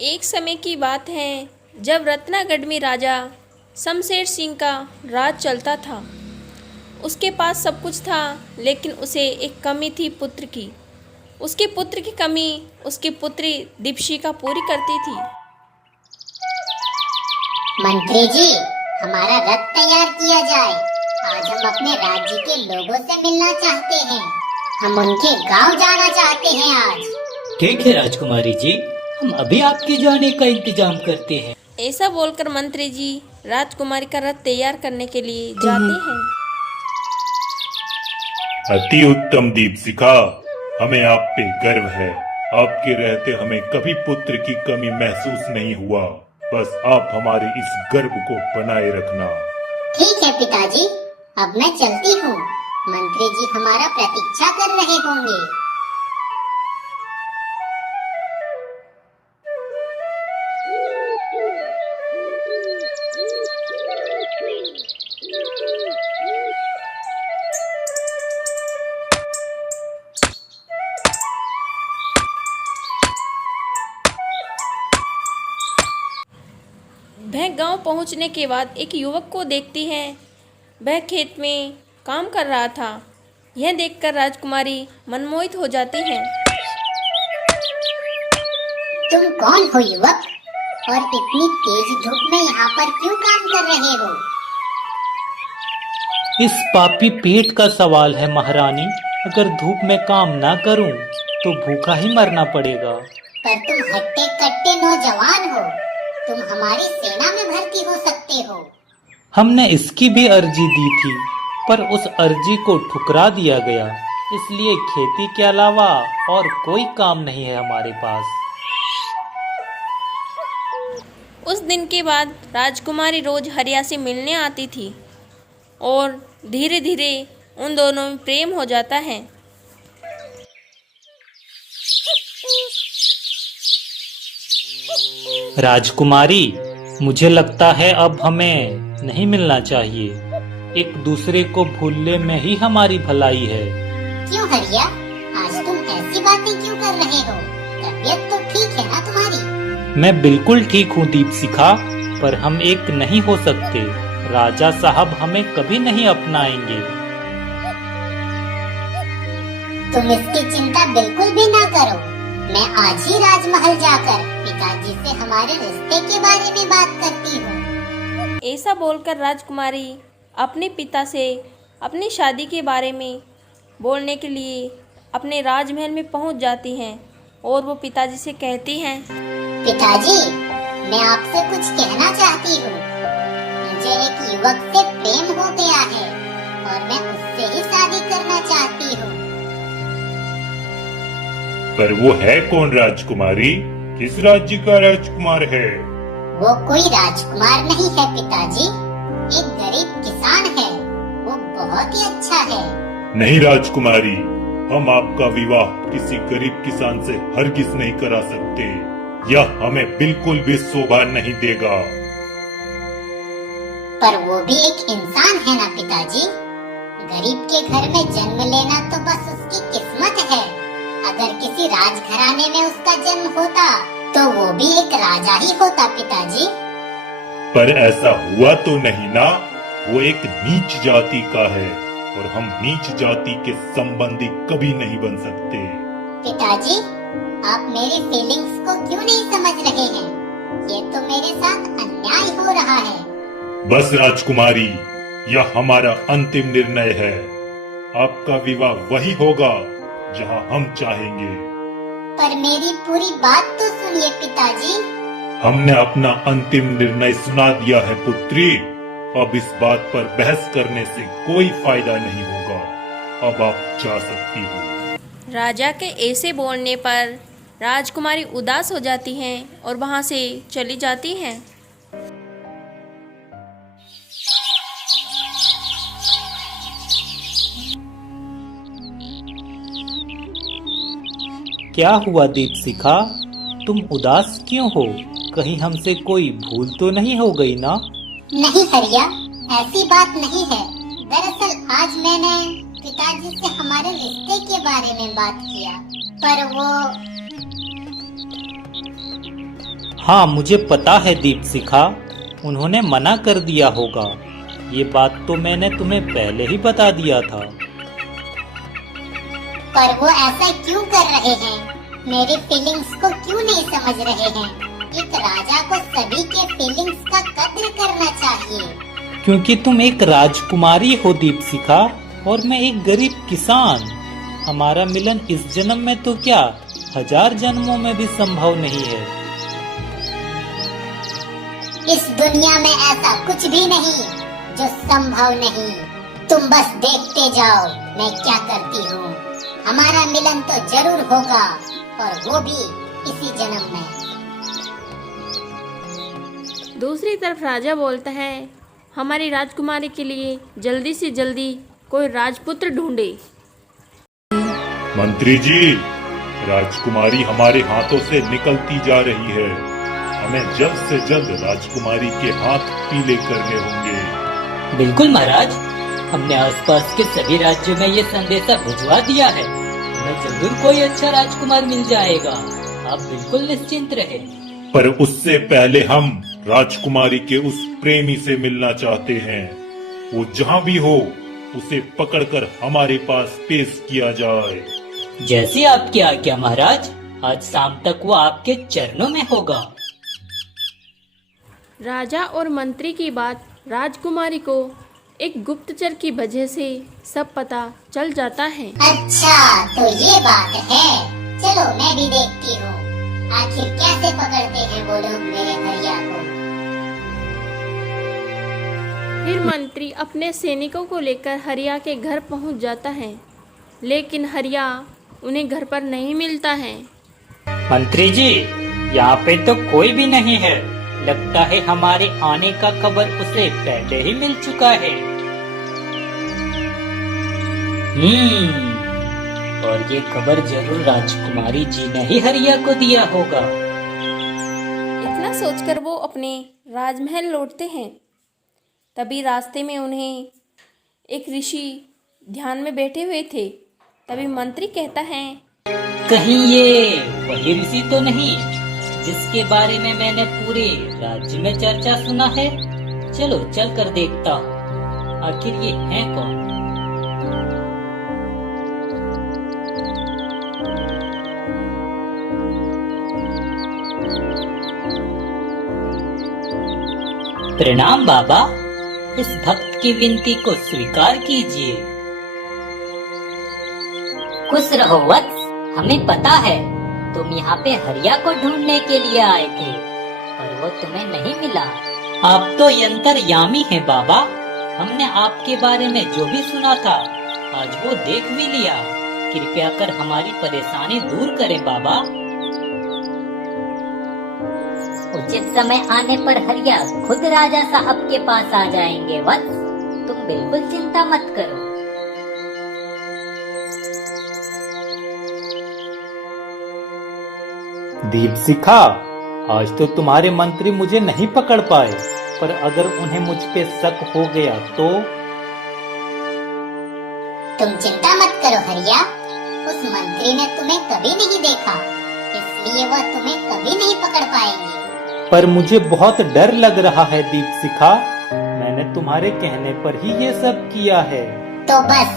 एक समय की बात है जब रत्नागढ़ में राजा शमशेर सिंह का राज चलता था। उसके पास सब कुछ था, लेकिन उसे एक कमी थी पुत्र की। उसके पुत्र की कमी उसकी पुत्री दीपशिखा पूरी करती थी। मंत्री जी, हमारा रथ तैयार किया जाए। आज हम अपने राज्य के लोगों से मिलना चाहते हैं। हम उनके गांव जाना चाहते हैं आज। ठीक है राजकुमारी जी, हम अभी आपके जाने का इंतजाम करते हैं। ऐसा बोलकर मंत्री जी राजकुमारी का रथ तैयार करने के लिए जाते हैं। अति उत्तम दीपशिखा, हमें आप पे गर्व है। आपके रहते हमें कभी पुत्र की कमी महसूस नहीं हुआ। बस आप हमारे इस गर्व को बनाए रखना। ठीक है पिताजी, अब मैं चलती हूँ। मंत्री जी हमारा प्रतीक्षा कर रहे होंगे। वह गांव पहुंचने के बाद एक युवक को देखती है। वह खेत में काम कर रहा था। यह देखकर राजकुमारी मनमोहित हो जाती है। तुम कौन हो युवक, और इतनी तेज धूप में यहाँ पर क्यों काम कर रहे हो? इस पापी पेट का सवाल है महारानी। अगर धूप में काम ना करूं तो भूखा ही मरना पड़ेगा। पर तुम हट्टे कट्टे नौजवान हो। तुम हमारी सेना में भर्ती हो सकते हो। हमने इसकी भी अर्जी दी थी, पर उस अर्जी को ठुकरा दिया गया। इसलिए खेती के अलावा और कोई काम नहीं है हमारे पास। उस दिन के बाद राजकुमारी रोज हरिया से मिलने आती थी और धीरे धीरे उन दोनों में प्रेम हो जाता है। राजकुमारी, मुझे लगता है अब हमें नहीं मिलना चाहिए। एक दूसरे को भूलने में ही हमारी भलाई है। क्यों हरिया, आज तुम ऐसी बातें क्यों कर रहे हो? तबीयत तो ठीक है ना तुम्हारी? मैं बिल्कुल ठीक हूँ दीपशिखा, पर हम एक नहीं हो सकते। राजा साहब हमें कभी नहीं अपनाएंगे। तुम इसकी चिंता बिल्कुल भी ना करो। मैं आज ही राजमहल जाकर पिताजी से हमारे रिश्ते के बारे में बात करती हूँ। ऐसा बोलकर राजकुमारी अपने पिता से अपनी शादी के बारे में बोलने के लिए अपने राजमहल में पहुंच जाती हैं और वो पिताजी से कहती हैं, पिताजी, मैं आपसे कुछ कहना चाहती हूँ। मुझे एक युवक से प्रेम हो गया है और मैं उससे ही शादी करना चाहती हूँ। पर वो है कौन राजकुमारी? किस राज्य का राजकुमार है? वो कोई राजकुमार नहीं है पिताजी, एक गरीब किसान है। वो बहुत ही अच्छा है। नहीं राजकुमारी, हम आपका विवाह किसी गरीब किसान से हरगिज नहीं करा सकते। यह हमें बिल्कुल भी शोभा नहीं देगा। पर वो भी एक इंसान है ना पिताजी। गरीब के घर में जन्म लेना तो बस उसकी किस्मत है। अगर किसी राजघराने में उसका जन्म होता तो वो भी एक राजा ही होता पिताजी। पर ऐसा हुआ तो नहीं ना। वो एक नीच जाति का है और हम नीच जाति के संबंधी कभी नहीं बन सकते। पिताजी, आप मेरी फीलिंग्स को क्यों नहीं समझ रहे हैं? ये तो मेरे साथ अन्याय हो रहा है। बस राजकुमारी, यह हमारा अंतिम निर्णय है। आपका विवाह वही होगा जहां हम चाहेंगे। पर मेरी पूरी बात तो सुनिए पिताजी। हमने अपना अंतिम निर्णय सुना दिया है पुत्री। अब इस बात पर बहस करने से कोई फायदा नहीं होगा। अब आप जा सकती हो। राजा के ऐसे बोलने पर राजकुमारी उदास हो जाती हैं और वहाँ से चली जाती हैं। क्या हुआ दीपशिखा, तुम उदास क्यों हो? कहीं हमसे कोई भूल तो नहीं हो गई ना? नहीं हरिया, ऐसी बात नहीं है। दरअसल आज मैंने पिताजी से हमारे रिश्ते के बारे में बात किया, पर वो हाँ, मुझे पता है दीपशिखा, उन्होंने मना कर दिया होगा। ये बात तो मैंने तुम्हें पहले ही बता दिया था। पर वो ऐसा क्यों कर रहे हैं? मेरी फीलिंग्स को क्यों नहीं समझ रहे हैं? एक राजा को सभी के फीलिंग्स का कद्र करना चाहिए। क्योंकि तुम एक राजकुमारी हो दीपशिखा, और मैं एक गरीब किसान। हमारा मिलन इस जन्म में तो क्या, 1000 जन्मों में भी संभव नहीं है। इस दुनिया में ऐसा कुछ भी नहीं जो संभव नहीं। तुम बस देखते जाओ मैं क्या करती हूँ। हमारा मिलन तो जरूर होगा, और वो भी इसी जन्म में। दूसरी तरफ राजा बोलता है, हमारी राजकुमारी के लिए जल्दी से जल्दी कोई राजपुत्र ढूंढे। मंत्री जी, राजकुमारी हमारे हाथों से निकलती जा रही है। हमें जल्द से जल्द राजकुमारी के हाथ पीले करने होंगे। बिल्कुल महाराज, हमने आसपास के सभी राज्यों में ये संदेशा भिजवा दिया है। हमें जरूर कोई अच्छा राजकुमार मिल जाएगा, आप बिल्कुल निश्चिंत रहे। पर उससे पहले हम राजकुमारी के उस प्रेमी से मिलना चाहते हैं। वो जहाँ भी हो, उसे पकड़कर हमारे पास पेश किया जाए। जैसी आपकी आज्ञा महाराज, आज शाम तक वो आपके चरणों में होगा। राजा और मंत्री की बात राजकुमारी को एक गुप्तचर की वजह से सब पता चल जाता है। अच्छा, तो ये बात है। चलो मैं भी देखती हूँ आखिर कैसे पकड़ते हैं वो लोग मेरे हरिया को। फिर मंत्री अपने सैनिकों को लेकर हरिया के घर पहुंच जाता है, लेकिन हरिया उन्हें घर पर नहीं मिलता है। मंत्री जी, यहाँ पे तो कोई भी नहीं है। लगता है हमारे आने का खबर उसे पहले ही मिल चुका है। और ये खबर जरूर राजकुमारी जी ने ही हरिया को दिया होगा। इतना सोचकर वो अपने राजमहल लौटते हैं। तभी रास्ते में उन्हें एक ऋषि ध्यान में बैठे हुए थे। तभी मंत्री कहता है, कहीं ये वही ऋषि तो नहीं जिसके बारे में मैंने पूरे राज्य में चर्चा सुना है? चलो चल कर देखता हूँ आखिर ये है कौन। प्रणाम बाबा, इस भक्त की विनती को स्वीकार कीजिए। खुश रहो वत्स, हमें पता है तुम यहाँ पे हरिया को ढूंढने के लिए आए थे, पर वो तुम्हें नहीं मिला। आप तो यंत्रयामी हैं बाबा। हमने आपके बारे में जो भी सुना था आज वो देख भी लिया। कृपया कर हमारी परेशानी दूर करें बाबा। उचित समय आने पर हरिया खुद राजा साहब के पास आ जाएंगे वत्स, तुम बिल्कुल चिंता मत करो। दीपशिखा, आज तो तुम्हारे मंत्री मुझे नहीं पकड़ पाए, पर अगर उन्हें मुझ पे शक हो गया तो? तुम चिंता मत करो हरिया, उस मंत्री ने तुम्हें कभी नहीं देखा, इसलिए वह तुम्हें कभी नहीं पकड़ पाएंगे। पर मुझे बहुत डर लग रहा है दीपशिखा, मैंने तुम्हारे कहने पर ही ये सब किया है। तो बस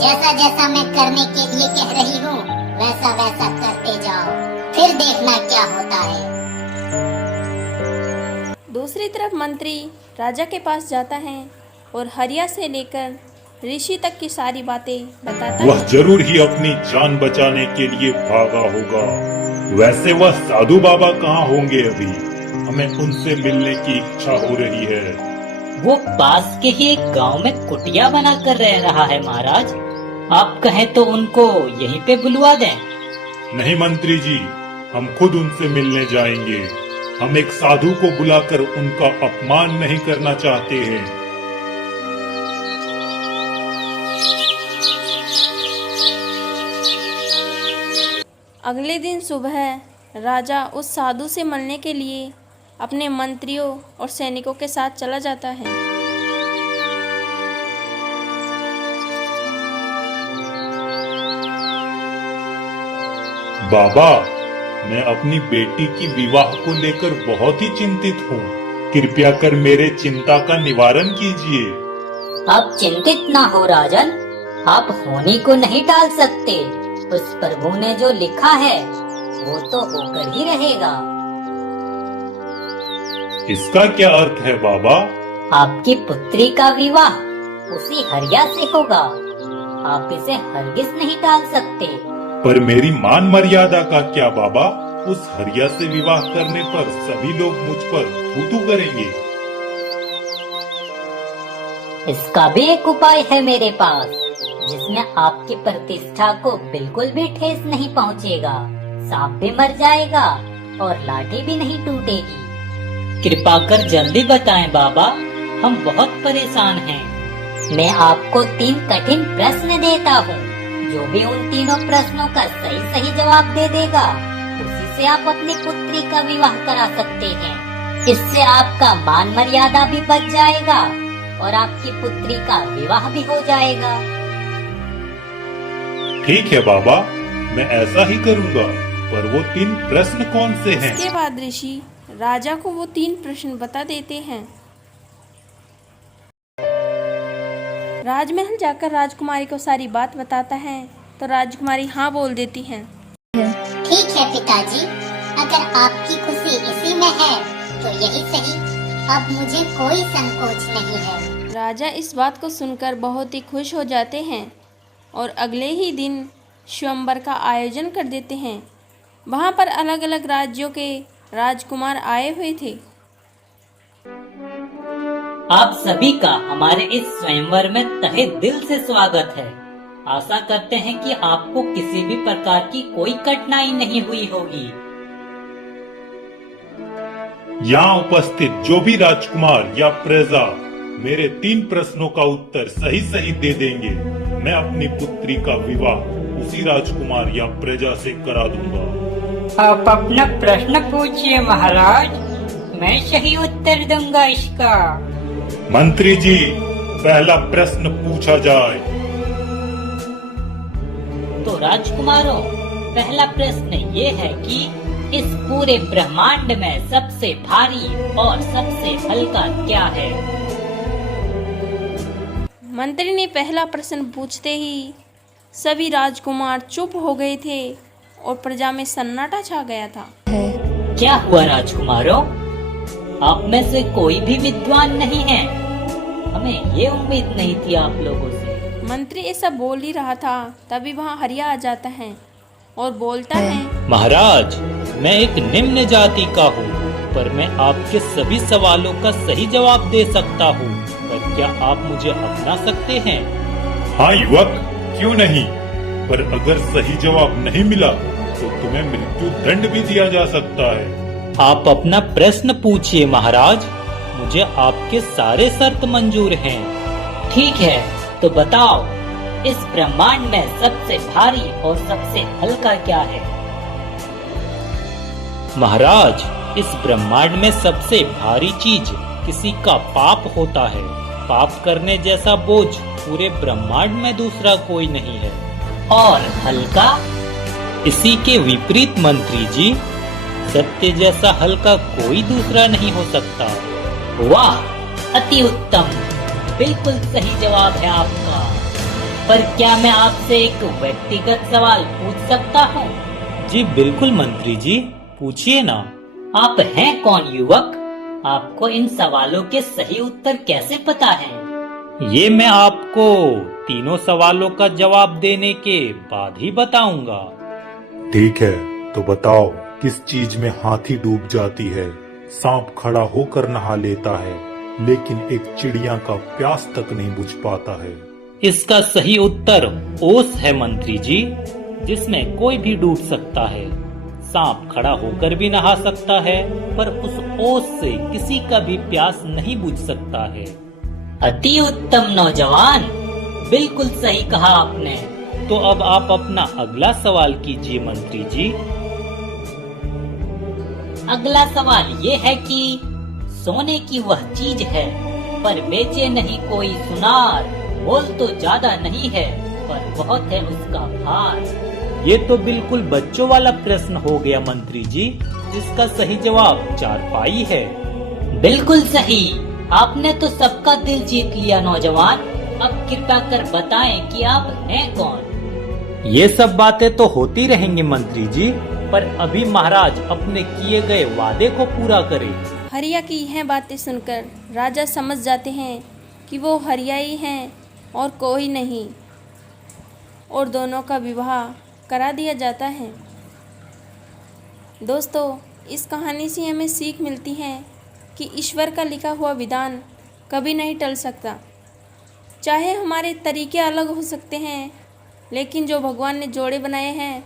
जैसा जैसा मैं करने के लिए कह रही हूँ वैसा वैसा करते जाओ, फिर देखना क्या होता है। दूसरी तरफ मंत्री राजा के पास जाता है और हरिया से लेकर ऋषि तक की सारी बातें बताता वह है। जरूर ही अपनी जान बचाने के लिए भागा होगा। वैसे वह साधु बाबा कहाँ होंगे अभी? हमें उनसे मिलने की इच्छा हो रही है। वो पास के ही एक गांव में कुटिया बना कर रह रहा है महाराज। आप कहें तो उनको यहीं पे बुलवा दें। नहीं मंत्री जी, हम खुद उनसे मिलने जाएंगे। हम एक साधु को बुलाकर उनका अपमान नहीं करना चाहते हैं। अगले दिन सुबह राजा उस साधु से मिलने के लिए अपने मंत्रियों और सैनिकों के साथ चला जाता है। बाबा, मैं अपनी बेटी की विवाह को लेकर बहुत ही चिंतित हूँ। कृपया कर मेरे चिंता का निवारण कीजिए। आप चिंतित ना हो राजन, आप होनी को नहीं टाल सकते। उस प्रभु ने जो लिखा है वो तो होकर ही रहेगा। इसका क्या अर्थ है बाबा? आपकी पुत्री का विवाह उसी हरिया से होगा। आप इसे हरगिज नहीं टाल सकते। पर मेरी मान मर्यादा का क्या बाबा? उस हरिया से विवाह करने पर सभी लोग मुझ पर थू-थू करेंगे। इसका भी एक उपाय है मेरे पास, जिसमें आपकी प्रतिष्ठा को बिल्कुल भी ठेस नहीं पहुंचेगा। सांप भी मर जाएगा और लाठी भी नहीं टूटेगी। कृपा कर जल्दी बताएं बाबा, हम बहुत परेशान हैं। मैं आपको 3 कठिन प्रश्न देता हूँ। जो भी उन तीनों प्रश्नों का सही सही जवाब दे देगा, उसी से आप अपनी पुत्री का विवाह करा सकते हैं। इससे आपका मान मर्यादा भी बच जाएगा और आपकी पुत्री का विवाह भी हो जाएगा। ठीक है बाबा, मैं ऐसा ही करूँगा। पर वो 3 प्रश्न कौन से हैं? इसके बाद ऋषि राजा को वो 3 प्रश्न बता देते हैं। राजमहल जाकर राजकुमारी को सारी बात बताता है तो राजकुमारी हाँ बोल देती हैं। ठीक है पिताजी, अगर आपकी खुशी इसी में है तो यही सही। अब मुझे कोई संकोच नहीं है। राजा इस बात को सुनकर बहुत ही खुश हो जाते हैं और अगले ही दिन स्वयंवर का आयोजन कर देते हैं। वहाँ पर अलग अलग राज्यों के राजकुमार आए हुए थे। आप सभी का हमारे इस स्वयंवर में तहे दिल से स्वागत है। आशा करते हैं कि आपको किसी भी प्रकार की कोई कठिनाई नहीं हुई होगी। यहाँ उपस्थित जो भी राजकुमार या प्रजा मेरे 3 प्रश्नों का उत्तर सही सही दे देंगे, मैं अपनी पुत्री का विवाह उसी राजकुमार या प्रजा से करा दूंगा। आप अपना प्रश्न पूछिए महाराज, मैं सही उत्तर दूंगा इसका। मंत्री जी, पहला प्रश्न पूछा जाए। तो राजकुमारों, पहला प्रश्न ये है कि इस पूरे ब्रह्मांड में सबसे भारी और सबसे हल्का क्या है? मंत्री ने पहला प्रश्न पूछते ही सभी राजकुमार चुप हो गए थे और प्रजा में सन्नाटा छा गया था। क्या हुआ राजकुमारों? आप में से कोई भी विद्वान नहीं है? हमें ये उम्मीद नहीं थी आप लोगों से। मंत्री ऐसा बोल ही रहा था, तभी वहाँ हरिया आ जाता है और बोलता है, महाराज, मैं एक निम्न जाति का हूँ, पर मैं आपके सभी सवालों का सही जवाब दे सकता हूँ। पर क्या आप मुझे अपना सकते हैं? हाँ युवक, क्यों नहीं। पर अगर सही जवाब नहीं मिला तो तुम्हें मृत्यु दंड भी दिया जा सकता है। आप अपना प्रश्न पूछिए महाराज, मुझे आपके सारे शर्त मंजूर हैं। ठीक है, तो बताओ, इस ब्रह्मांड में सबसे भारी और सबसे हल्का क्या है? महाराज, इस ब्रह्मांड में सबसे भारी चीज किसी का पाप होता है। पाप करने जैसा बोझ पूरे ब्रह्मांड में दूसरा कोई नहीं है। और हल्का? इसी के विपरीत मंत्री जी, सत्य जैसा हल्का कोई दूसरा नहीं हो सकता। वाह, अति उत्तम, बिल्कुल सही जवाब है आपका। पर क्या मैं आपसे एक व्यक्तिगत सवाल पूछ सकता हूँ? जी बिल्कुल मंत्री जी, पूछिए ना। आप हैं कौन युवक? आपको इन सवालों के सही उत्तर कैसे पता है? ये मैं आपको तीनों सवालों का जवाब देने के बाद ही बताऊंगा। ठीक है, तो बताओ, किस चीज में हाथी डूब जाती है, सांप खड़ा होकर नहा लेता है, लेकिन एक चिड़िया का प्यास तक नहीं बुझ पाता है? इसका सही उत्तर ओस है मंत्री जी, जिसमें कोई भी डूब सकता है। सांप खड़ा होकर भी नहा सकता है, पर उस ओस से किसी का भी प्यास नहीं बुझ सकता है। अति उत्तम नौजवान, बिल्कुल सही कहा आपने। तो अब आप अपना अगला सवाल कीजिए मंत्री जी। अगला सवाल ये है कि सोने की वह चीज है, पर बेचे नहीं कोई सुनार। मोल तो ज्यादा नहीं है, पर बहुत है उसका भार। ये तो बिल्कुल बच्चों वाला प्रश्न हो गया मंत्री जी, जिसका सही जवाब चारपाई है। बिल्कुल सही। आपने तो सबका दिल जीत लिया नौजवान। अब कृपा कर बताएं कि आप हैं कौन। ये सब बातें तो होती रहेंगी मंत्री जी, पर अभी महाराज अपने किए गए वादे को पूरा करें। हरिया की यह बातें सुनकर राजा समझ जाते हैं कि वो हरिया ही हैं और कोई नहीं, और दोनों का विवाह करा दिया जाता है। दोस्तों, इस कहानी से हमें सीख मिलती है कि ईश्वर का लिखा हुआ विधान कभी नहीं टल सकता। चाहे हमारे तरीके अलग हो सकते हैं, लेकिन जो भगवान ने जोड़े बनाए हैं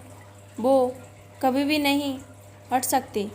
वो कभी भी नहीं हट सकते।